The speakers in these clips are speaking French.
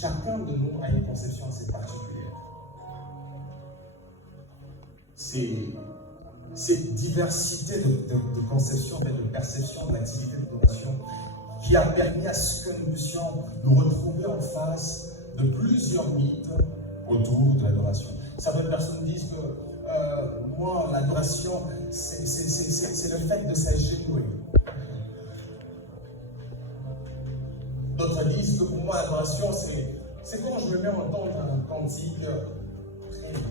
chacun de nous a une conception assez particulière. Cette diversité de conception et de perception de l'activité d'adoration qui a permis à ce que nous puissions nous retrouver en face de plusieurs mythes autour de l'adoration. Certaines personnes disent que moi, l'adoration, c'est le fait de s'agenouiller. D'autres disent que pour moi, l'adoration, c'est quand je me mets en entendre un cantique très vite.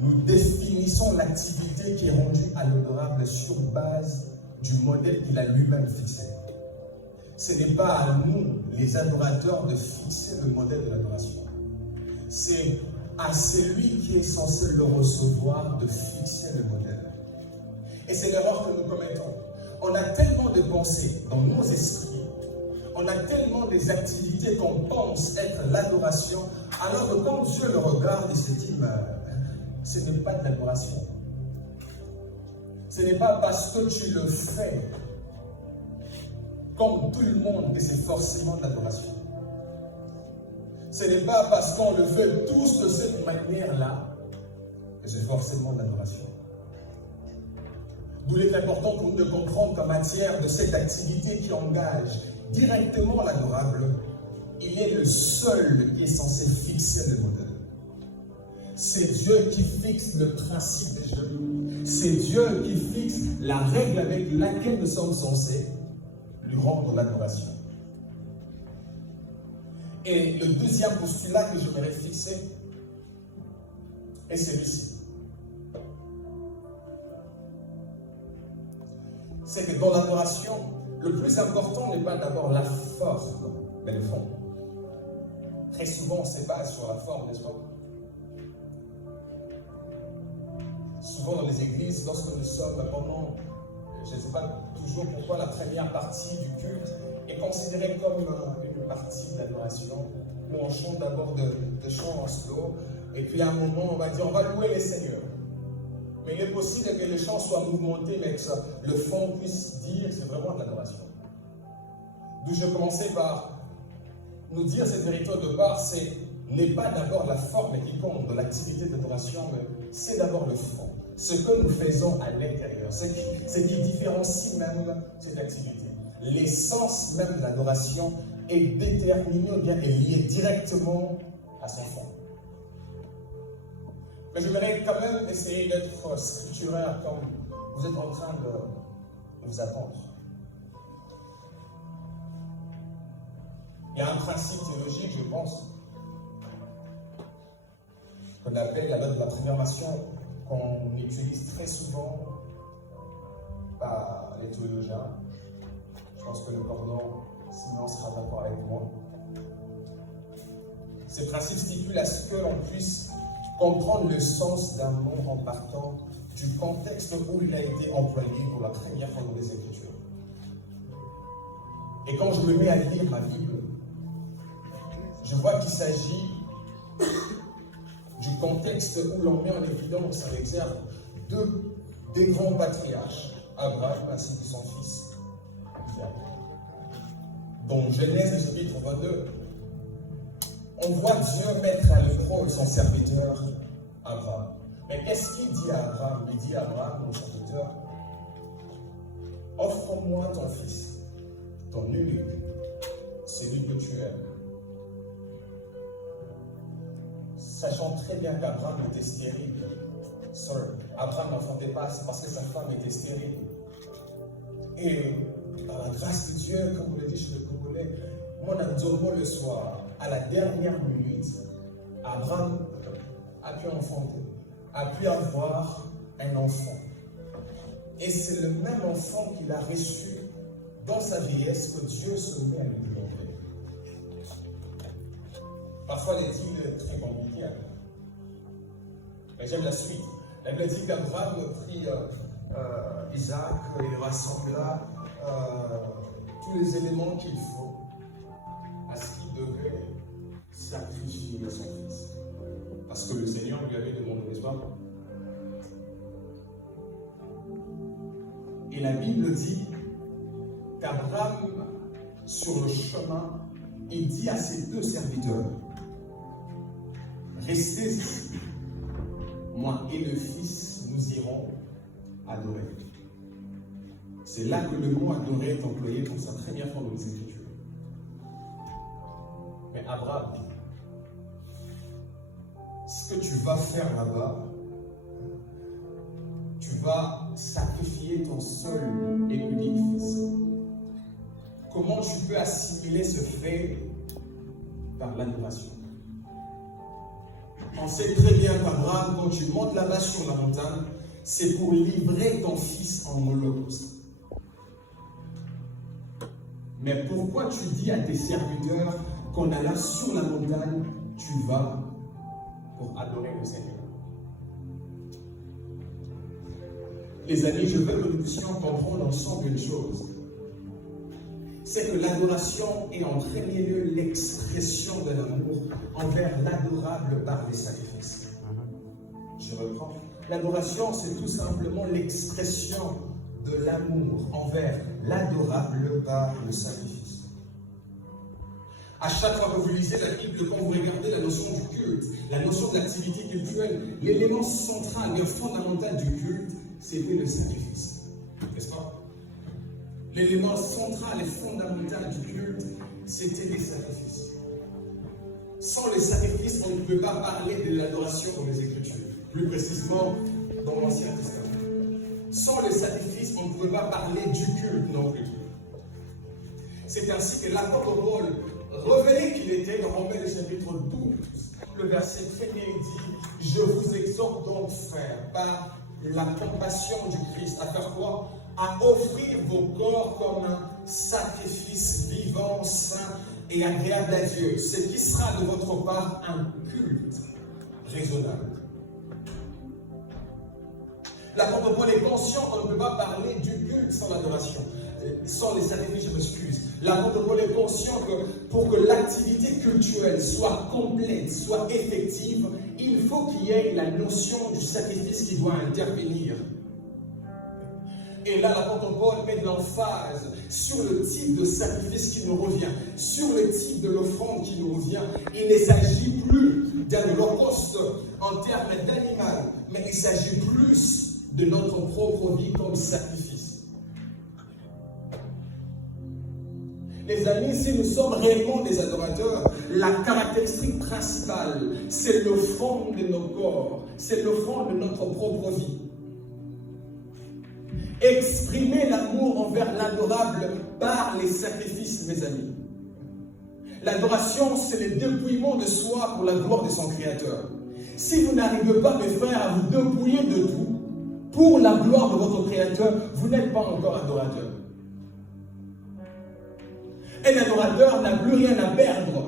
Nous définissons l'activité qui est rendue à l'adorable sur base du modèle qu'il a lui-même fixé. Ce n'est pas à nous, les adorateurs, de fixer le modèle de l'adoration. C'est à celui qui est censé le recevoir de fixer le modèle. Et c'est l'erreur que nous commettons. On a tellement de pensées dans nos esprits, on a tellement des activités qu'on pense être l'adoration, alors que quand Dieu le regarde, il se dit, ce n'est pas de l'adoration. Ce n'est pas parce que tu le fais comme tout le monde que c'est forcément de l'adoration. Ce n'est pas parce qu'on le fait tous de cette manière-là que c'est forcément de l'adoration. D'où il est important pour nous de comprendre qu'en matière de cette activité qui engage directement l'adorable, il est le seul qui est censé fixer le modèle. C'est Dieu qui fixe le principe des jeux. C'est Dieu qui fixe la règle avec laquelle nous sommes censés lui rendre l'adoration. Et le deuxième postulat que j'aimerais fixer est celui-ci. C'est que dans l'adoration, le plus important n'est pas d'abord la forme, mais le fond. Très souvent, on se base sur la forme, n'est-ce pas? Souvent dans les églises, lorsque nous sommes pendant, je ne sais pas toujours pourquoi, la première partie du culte est considérée comme une partie de l'adoration, où on chante d'abord de chants en slow, et puis à un moment, on va dire, on va louer les seigneurs. Mais il est possible que le chant soit mouvementé, mais que le fond puisse dire que c'est vraiment de l'adoration. D'où je commençais par nous dire cette vérité au départ, n'est pas d'abord la forme qui compte de l'activité d'adoration, mais c'est d'abord le fond. Ce que nous faisons à l'intérieur, ce qui différencie même cette activité. L'essence même de l'adoration est déterminée ou bien est liée directement à son fond. Mais je voudrais quand même essayer d'être scripturaire comme vous êtes en train de vous attendre. Il y a un principe théologique, je pense, qu'on appelle la loi de la préservation, qu'on utilise très souvent par les théologiens. Je pense que le cordon, sinon, sera d'accord avec moi. Ce principe stipule à ce que l'on puisse comprendre le sens d'un mot en partant du contexte où il a été employé pour la première fois dans les Écritures. Et quand je me mets à lire ma Bible, je vois qu'il s'agit du contexte où l'on met en évidence, en exergue, des grands patriarches, Abraham ainsi que son fils, Isaac. Dans Genèse chapitre 22, on voit Dieu mettre à l'épreuve son serviteur Abraham. Mais qu'est-ce qu'il dit à Abraham? Il dit à Abraham, mon serviteur, offre-moi ton fils, ton unique, celui que tu aimes. Sachant très bien qu'Abraham était stérile. Abraham n'enfantait pas, c'est parce que sa femme était stérile. Et par la grâce de Dieu, comme vous le dites chez le Congolais, mon Anzomo le soir, à la dernière minute, Abraham a pu enfanter, a pu avoir un enfant. Et c'est le même enfant qu'il a reçu dans sa vieillesse que Dieu se met à lui demander. Parfois, les deals sont très compliqués. Mais j'aime la suite. La Bible dit qu'Abraham prit Isaac et rassembla tous les éléments qu'il faut à ce qu'il devait sacrifier son fils. Parce que le Seigneur lui avait demandé, n'est-ce pas? Et la Bible dit qu'Abraham sur le chemin, il dit à ses deux serviteurs, restez ici. Moi et le Fils, nous irons adorer. C'est là que le mot adorer est employé pour sa première fois dans les Écritures. Mais Abraham dit, ce que tu vas faire là-bas, tu vas sacrifier ton seul et unique fils. Comment tu peux assimiler ce fait par l'adoration? On sait très bien qu'Abraham, quand tu montes là-bas sur la montagne, c'est pour livrer ton fils en holocauste. Mais pourquoi tu dis à tes serviteurs qu'en allant sur la montagne, tu vas pour adorer le Seigneur? Les amis, je veux que nous puissions comprendre ensemble une chose. C'est que l'adoration est en premier lieu l'expression de l'amour envers l'adorable par les sacrifices. Je reprends. L'adoration, c'est tout simplement l'expression de l'amour envers l'adorable par le sacrifice. À chaque fois que vous lisez la Bible, quand vous regardez la notion du culte, la notion de l'activité cultuelle, l'élément central et fondamental du culte, c'était le sacrifice. N'est-ce pas? L'élément central et fondamental du culte, c'était les sacrifices. Sans les sacrifices, on ne peut pas parler de l'adoration dans les Écritures, plus précisément dans l'Ancien Testament. Sans les sacrifices, on ne peut pas parler du culte non plus. C'est ainsi que l'apôtre Paul, révélé qu'il était dans Romains chapitre 12, le verset 1er dit, je vous exhorte donc, frères, par la compassion du Christ, à faire quoi? À offrir vos corps comme un sacrifice vivant, saint et agréable à Dieu, ce qui sera de votre part un culte raisonnable. L'apôtre Paul est conscient qu'on ne peut pas parler du culte sans l'adoration, sans les sacrifices, je m'excuse. L'apôtre Paul est conscient que pour que l'activité cultuelle soit complète, soit effective, il faut qu'il y ait la notion du sacrifice qui doit intervenir. Et là, l'apôtre Paul met de l'emphase sur le type de sacrifice qui nous revient, sur le type de l'offrande qui nous revient. Il ne s'agit plus d'un holocauste en termes d'animal, mais il s'agit plus de notre propre vie comme sacrifice. Les amis, si nous sommes réellement des adorateurs, la caractéristique principale, c'est l'offrande de nos corps, c'est l'offrande de notre propre vie. Exprimer l'amour envers l'adorable par les sacrifices, mes amis. L'adoration, c'est le dépouillement de soi pour la gloire de son Créateur. Si vous n'arrivez pas, mes frères, à vous dépouiller de tout pour la gloire de votre Créateur, vous n'êtes pas encore adorateur. Un adorateur n'a plus rien à perdre.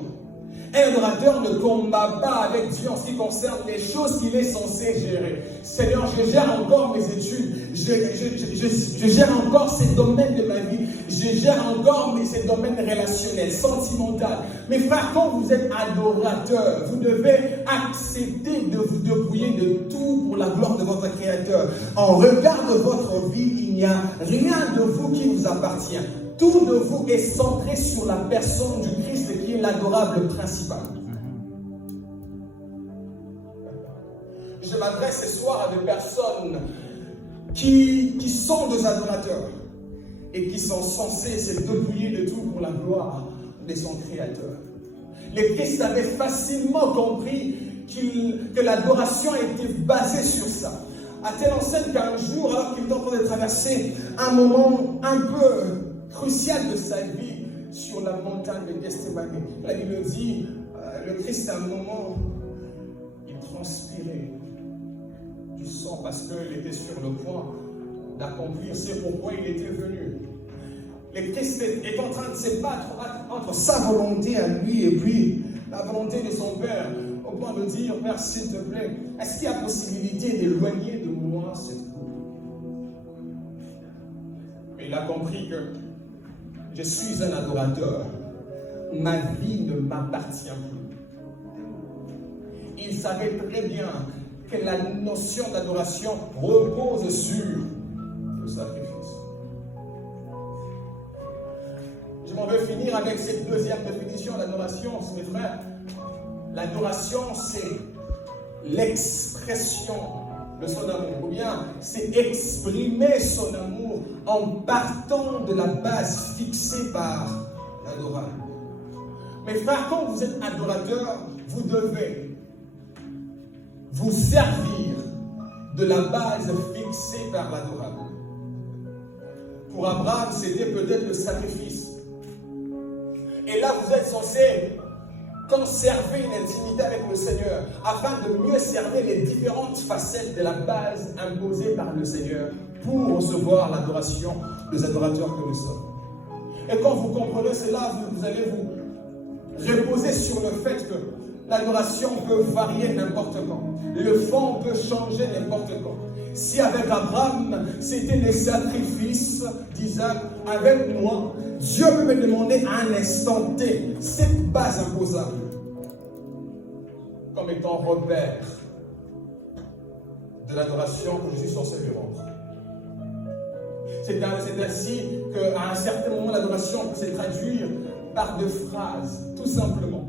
Un adorateur ne combat pas avec Dieu en ce qui concerne les choses qu'il est censé gérer. Seigneur, je gère encore mes études, je gère encore ces domaines de ma vie, je gère encore ces domaines relationnels, sentimentaux. Mes frères, quand vous êtes adorateur, vous devez accepter de vous dépouiller de tout pour la gloire de votre Créateur. En regard de votre vie, il n'y a rien de vous qui vous appartient. Tout de vous est centré sur la personne du Christ qui est l'adorable principal. Je m'adresse ce soir à des personnes qui sont des adorateurs et qui sont censés se dépouiller de tout pour la gloire de son Créateur. Le Christ avait facilement compris que l'adoration était basée sur ça. À telle enseigne qu'un jour, alors qu'il est en train de traverser un moment un peu crucial de sa vie sur la montagne de Gethsémani, la Bible dit, le Christ à un moment, il transpirait du sang parce qu'il était sur le point d'accomplir ce pourquoi il était venu. Le Christ est en train de se battre entre sa volonté à lui et puis la volonté de son Père, au point de dire, Père, s'il te plaît, est-ce qu'il y a possibilité d'éloigner de moi cette coupe? Mais il a compris que je suis un adorateur. Ma vie ne m'appartient plus. Il savait très bien que la notion d'adoration repose sur le sacrifice. Je On veut finir avec cette deuxième définition, l'adoration, mes frères. L'adoration, c'est l'expression de son amour, ou bien c'est exprimer son amour en partant de la base fixée par l'adorable. Mes frères, quand vous êtes adorateur, vous devez vous servir de la base fixée par l'adorable. Pour Abraham, c'était peut-être le sacrifice. Et là, vous êtes censé conserver une intimité avec le Seigneur afin de mieux cerner les différentes facettes de la base imposée par le Seigneur pour recevoir l'adoration des adorateurs que nous sommes. Et quand vous comprenez cela, vous allez vous reposer sur le fait que l'adoration peut varier n'importe quand. Le fond peut changer n'importe quand. Si avec Abraham, c'était les sacrifices d'Isaac, avec moi, Dieu peut me demander à un instant T cette base imposable comme étant repère de l'adoration que je suis censé lui rendre. C'est ainsi qu'à un certain moment, l'adoration peut se traduire par deux phrases, tout simplement.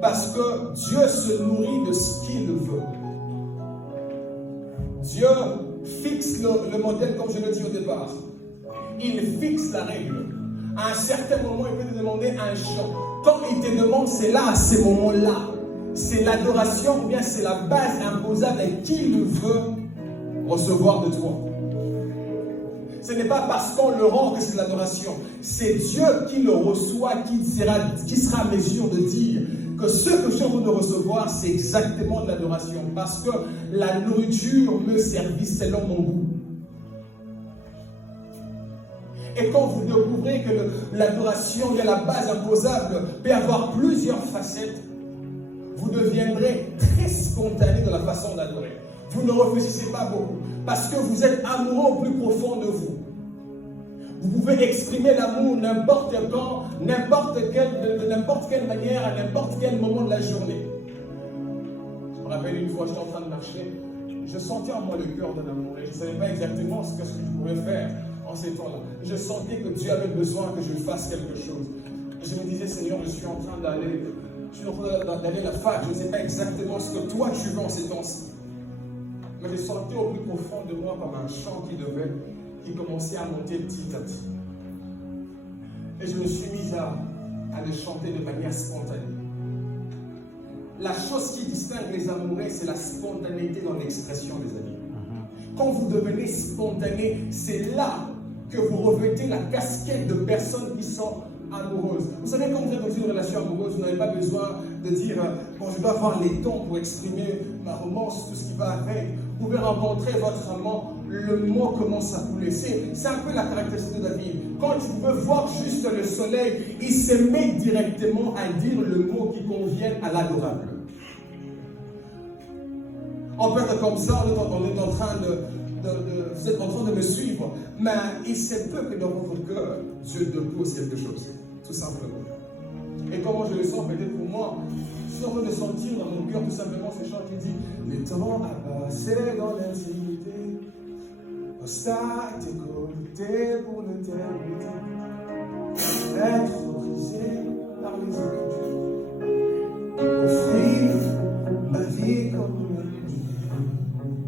Parce que Dieu se nourrit de ce qu'il veut. Dieu fixe le modèle, comme je le dis au départ. Il fixe la règle. À un certain moment, il peut te demander un chant. Quand il te demande, c'est là, à ces moments-là. C'est l'adoration, ou bien c'est la base imposable qu'il veut recevoir de toi. Ce n'est pas parce qu'on le rend que c'est de l'adoration. C'est Dieu qui le reçoit, qui sera à mesure de dire que ce que je suis en train de recevoir, c'est exactement de l'adoration. Parce que la nourriture me servit selon mon goût. Et quand vous découvrez que l'adoration de la base imposable peut avoir plusieurs facettes, vous deviendrez très spontané dans la façon d'adorer. Vous ne réfléchissez pas beaucoup. Parce que vous êtes amoureux au plus profond de vous. Vous pouvez exprimer l'amour n'importe quand, de n'importe quelle manière, à n'importe quel moment de la journée. Je me rappelle une fois, j'étais en train de marcher, je sentais en moi le cœur de l'amour et je ne savais pas exactement ce que je pouvais faire en ces temps-là. Je sentais que Dieu avait besoin que je fasse quelque chose. Et je me disais, Seigneur, je suis en train d'aller à la fac, je ne sais pas exactement ce que toi tu veux en ces temps-ci. Mais je sentais au plus profond de moi comme un chant qui commençait à monter petit à petit. Et je me suis mis à le chanter de manière spontanée. La chose qui distingue les amoureux, c'est la spontanéité dans l'expression des amis. Quand vous devenez spontané, c'est là que vous revêtez la casquette de personnes qui sont amoureuses. Vous savez, quand vous êtes dans une relation amoureuse, vous n'avez pas besoin de dire bon, je dois avoir les tons pour exprimer ma romance, tout ce qui va avec. Vous pouvez rencontrer votre amant, le mot commence à couler. C'est un peu la caractéristique de David. Quand il veut voir juste le soleil, il se met directement à dire le mot qui convient à l'adorable. En fait, comme ça, on est en train vous êtes en train de me suivre, mais il se peut que dans votre cœur, Dieu dépose quelque chose, tout simplement. Et comment je le sens peut-être pour moi, je suis en train de sentir dans mon cœur tout simplement ce chant qui dit « Les temps à passer dans l'intimité, obstacle côté pour l'éternité, être brisé par les écritures, offrir ma vie comme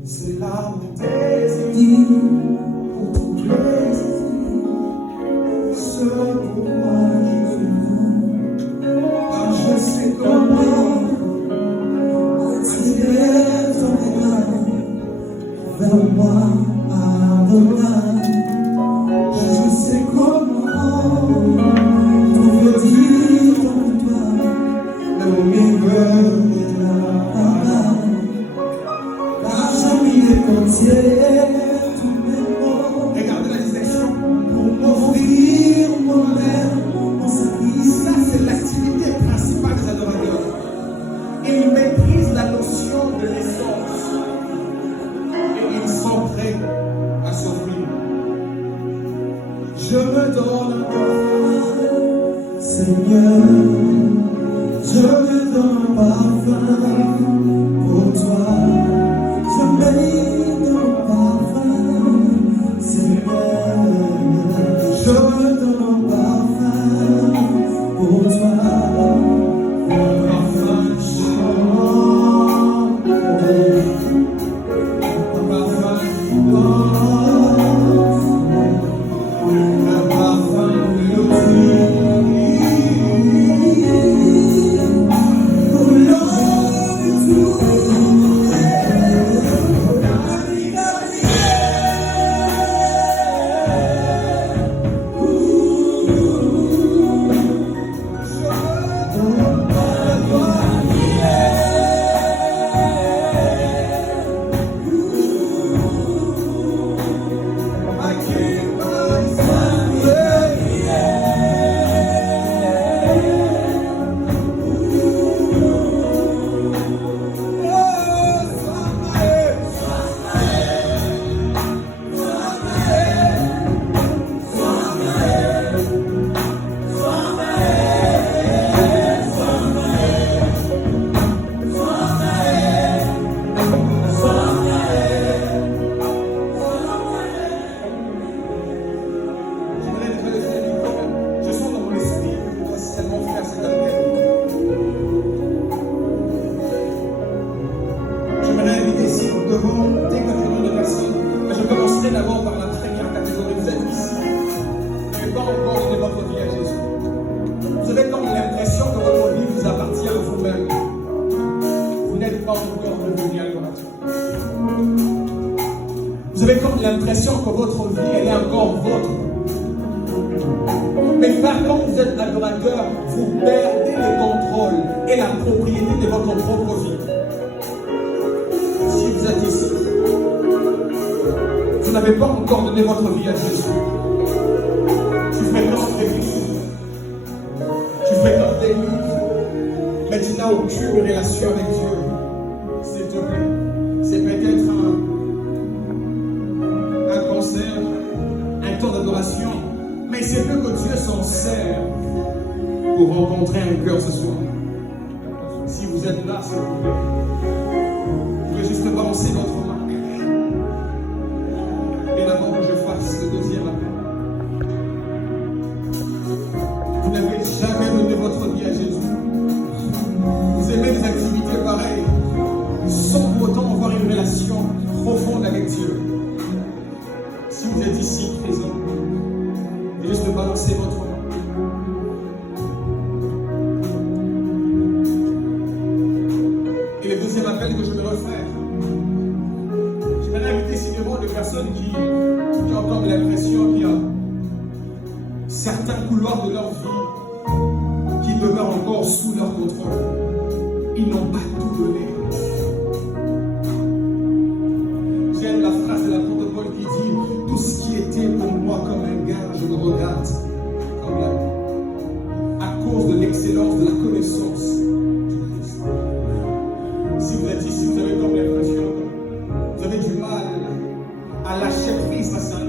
c'est là mon désir pour toutes les esprits, ce pourquoi je vis, car je sais comment attirer ton regard vers moi, Adonai. Je sais comment trouver dire en toi le meilleur de la parole. Regardez la distinction. Pour m'offrir moi-même en sacrifice. Ça, c'est l'activité principale des adorateurs. Ils maîtrisent la notion de l'essence. Et ils sont prêts à s'offrir. Je me donne un Seigneur. Je me donne un parfum pour toi. Je mets dans le parfum, Seigneur. Je me donne un parfum n'avez pas encore donné votre vie à Jésus. Vous avez comme l'impression que votre vie vous appartient à vous-même. Vous n'êtes pas encore devenu adorateur. Vous avez comme l'impression que votre vie, elle est encore vôtre. Mais quand vous êtes adorateur, vous perdez le contrôle et la propriété de votre propre vie. Si vous êtes ici, vous n'avez pas encore donné votre vie à Jésus. Tu fréquentes l'église, tu fréquentes l'église, mais tu n'as aucune relation avec Dieu. S'il te plaît, c'est peut-être un concert, un temps d'adoration, mais c'est peu que Dieu s'en sert pour rencontrer un cœur ce soir. Si vous êtes là, s'il vous plaît, vous pouvez juste balancer votre main. Et avant que je fasse le deuxième appel, vous n'avez jamais donné votre vie à Jésus. Vous aimez des activités pareilles, sans pour autant avoir une relation profonde avec Dieu. Si vous êtes ici présent, et juste balancer votre main. Et le deuxième appel que je vais refaire, j'aimerais inviter simplement des personnes qui ont comme l'impression qu'il y a certains couloirs de leur vie qui demeurent encore sous leur contrôle. Ils n'ont pas tout donné. J'aime la phrase de l'apôtre Paul qui dit: tout ce qui était pour moi comme un gain, je le regarde comme la, à cause de l'excellence de la connaissance du Christ. Si vous êtes ici, vous avez comme l'impression que vous avez du mal à lâcher prise face à